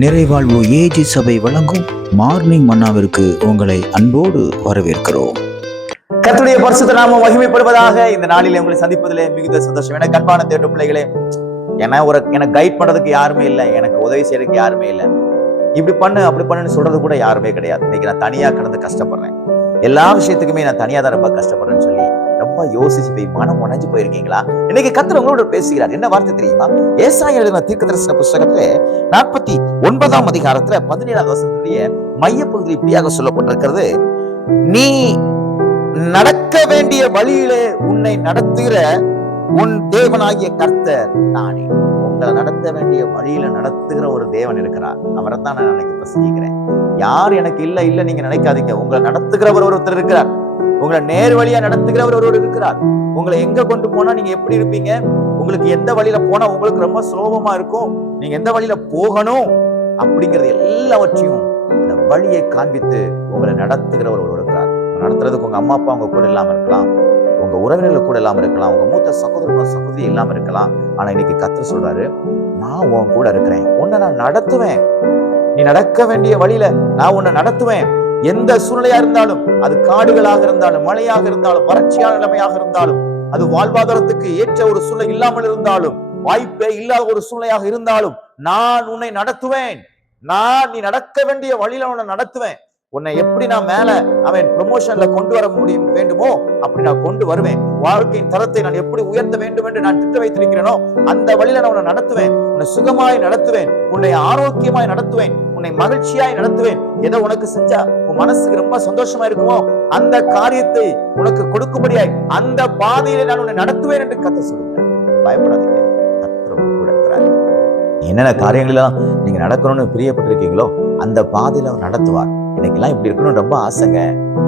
நிறைவாழ்வு AG சபை வழங்கும் morning மன்னாவிற்கு உங்களை அன்போடு வரவேற்கிறோம். கர்த்தருடைய பரிசுத்த நாமம் மகிமைப்படுவதாக. இந்த நாளிலே உங்களை சந்திப்பதிலே மிகுந்த சந்தோஷம். எனக்கு அன்பான தேவ பிள்ளைகளே, எனக்கு கைட் பண்றதுக்கு யாருமே இல்லை, எனக்கு உதவி செய்யறதுக்கு யாருமே இல்லை, இப்படி பண்ணு அப்படி பண்ணுன்னு சொல்றது கூட யாருமே கிடையாது. இன்னைக்கு நான் தனியா கிடந்து கஷ்டப்படுறேன், எல்லா விஷயத்துக்குமே நான் தனியா தான் ரொம்ப கஷ்டப்படுறேன்னு சொல்லி ரொம்ப யோசிச்சு போய் மனம் உடைஞ்சு போயிருக்கீங்களா? இன்னைக்கு கர்த்தர் உங்களோட பேசுகிறார். என்ன வார்த்தை தெரியுமா? ஏசாயா எழுதின தீர்க்கதரிசன புத்தகத்துல 49ஆம் அதிகாரத்துல 17ஆவது வசனத்துடைய மையப்பகுதி இப்படியாக சொல்லப்பட்டிருக்கிறது. நீ நடக்க வேண்டிய வழியிலே உன்னை நடத்துகிற உன் தேவனாகிய கர்த்தர் நானே. உங்களை நடத்த வேண்டிய வழியில நடத்துகிற ஒரு தேவன் இருக்கிறார். அவரை தான் நான் இன்னைக்கு பிரசங்கிக்கிறேன். யார் எனக்கு இல்ல நீங்க நினைக்காதீங்க. உங்களை நடத்துகிறவர் ஒருத்தர் இருக்கிறார். உங்களை நேர் வழியா நடத்துகிறவர் ஒருவர் இருக்கிறார். உங்களை எங்க கொண்டு போனா நீங்க எப்படி இருப்பீங்க, உங்களுக்கு எந்த வழியில போனா உங்களுக்கு ரொம்ப சுலபமா இருக்கும், நீங்க எந்த வழியில போகணும் அப்படிங்கிறது எல்லாவற்றையும் அந்த வழியை காண்பித்து உங்களை நடத்துகிறவர் ஒருவர் இருக்கிறார். நடத்துறதுக்கு உங்க அம்மா அப்பா உங்க கூட இல்லாம இருக்கலாம், உங்க உறவினர்கள் கூட இல்லாம இருக்கலாம், உங்க மூத்த சகோதரனும் சகோதரி இல்லாம இருக்கலாம். ஆனா இன்னைக்கு கர்த்தர் சொல்றாரு, நான் உன் கூட இருக்கிறேன், உன்னை நான் நடத்துவேன். நீ நடக்க வேண்டிய வழியில நான் உன்னை நடத்துவேன். எந்த சூழ்நிலையா இருந்தாலும், அது காடுகளாக இருந்தாலும், மழையாக இருந்தாலும், வறட்சியான நிலைமையாக இருந்தாலும், அது வாழ்வாதாரத்துக்கு ஏற்ற ஒரு சூழ்நிலை இல்லாமல் இருந்தாலும், வாய்ப்பே இல்லாத ஒரு சூழ்நிலையாக இருந்தாலும், நான் உன்னை நடத்துவேன். நீ நடக்க வேண்டிய வழியில உன்னை நடத்துவேன். உன்னை எப்படி நான் மேல ப்ரமோஷன்ல கொண்டு வர வேண்டுமோ அப்படி நான் கொண்டு வருவேன். வாழ்க்கையின் தரத்தை நான் எப்படி உயர்த்த வேண்டும் என்று நான் திட்ட வைத்திருக்கிறேனோ அந்த வழியில நான் உன்னை நடத்துவேன். உன்னை சுகமாய் நடத்துவேன், உன்னை ஆரோக்கியமாய் நடத்துவேன், உன்னை மகிழ்ச்சியாய் நடத்துவேன். எதை உனக்கு செஞ்சா உன் மனசுக்கு ரொம்ப சந்தோஷமா இருக்குமோ அந்த காரியத்தை உனக்கு கொடுக்கும்படியாய் அந்த பாதையில நான் உன்னை நடத்துவேன் என்று கர்த்தர் சொல்லுகிறார். பயப்படாதீங்க, கர்த்தர் கூட இருக்கிறார். என்னென்ன காரியங்களெல்லாம் நீங்க நடக்கணும்னு பிரியப்பட்டிருக்கீங்களோ அந்த பாதையில அவர் நடத்துவார். இன்னைக்கெல்லாம் இப்படி இருக்கணும்னு ரொம்ப ஆசைங்க,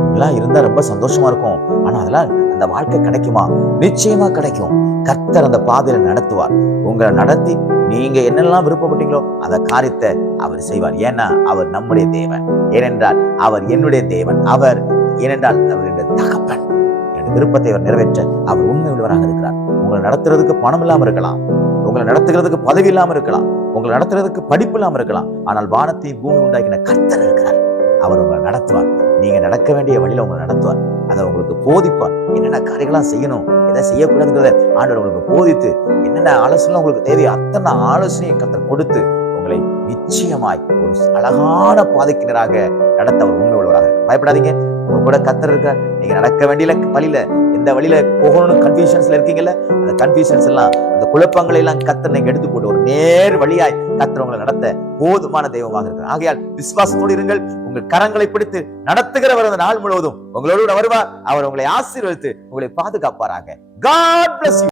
இப்படிலாம் இருந்தா ரொம்ப சந்தோஷமா இருக்கும். ஆனா அதெல்லாம் அந்த வாழ்க்கை கிடைக்குமா? நிச்சயமா கிடைக்கும். கர்த்தர் அந்த பாதையில நடத்துவார். உங்களை நடத்தி நீங்க என்னெல்லாம் விருப்பப்பட்டீங்களோ அந்த காரியத்தை அவர் செய்வார். ஏன்னா அவர் நம்முடைய தேவன், ஏனென்றால் அவர் என்னுடைய தேவன், அவர் ஏனென்றால் அவர் என்னுடைய தகப்பன். என்னுடைய விருப்பத்தை அவர் நிறைவேற்ற அவர் உண்மை உள்ளவராக இருக்கிறார். உங்களை நடத்துறதுக்கு பணம் இல்லாம இருக்கலாம், உங்களை நடத்துகிறதுக்கு பதவி இல்லாம இருக்கலாம், உங்களை நடத்துறதுக்கு படிப்பு இல்லாம இருக்கலாம். ஆனால் வானத்தையும் பூமி உண்டாக்கின கர்த்தர் இருக்கிறார். அவர் உங்களை நடத்துவார். நீங்க நடக்க வேண்டிய வழியில உங்களை நடத்துவார். அதை உங்களுக்கு போதிப்பார். என்னென்ன காரியங்கள்லாம் செய்யணும், எதை செய்யக்கூடாதுங்கிறத ஆண்டவர் உங்களுக்கு போதித்து என்னென்ன ஆலோசனை உங்களுக்கு தேவையோ அத்தனை ஆலோசனையை கர்த்தர் கொடுத்து உங்களை நிச்சயமாய் ஒரு அழகான பாதைக்கினராக நடத்த அவர் உண்மை உள்ளவராக இருக்கு. பயப்படாதீங்க, உங்க கூட கர்த்தர் இருக்கார். நீங்க நடக்க வேண்டிய வழியில எந்த வழியில போகணும்னு கன்ஃபியூஷன்ஸ்ல இருக்கீங்கல்ல, அந்த கன்ஃபியூஷன்ஸ் எல்லாம் அந்த குழப்பங்களை எல்லாம் கர்த்தர் நீங்க எடுத்து போட்டு ஒரு நேர் வழியாய் கர்த்தர் உங்களை நடத்த போதுமான தெய்வமாக இருக்கிறார். ஆகையால் விசுவாசத்தோடு இருங்கள். உங்கள் கரங்களை பிடித்து நடத்துகிறவர் அந்த நாள் முழுவதும் உங்களோடு வருவார். அவர் உங்களை ஆசீர்வதித்து உங்களை பாதுகாப்பாராக. God bless you.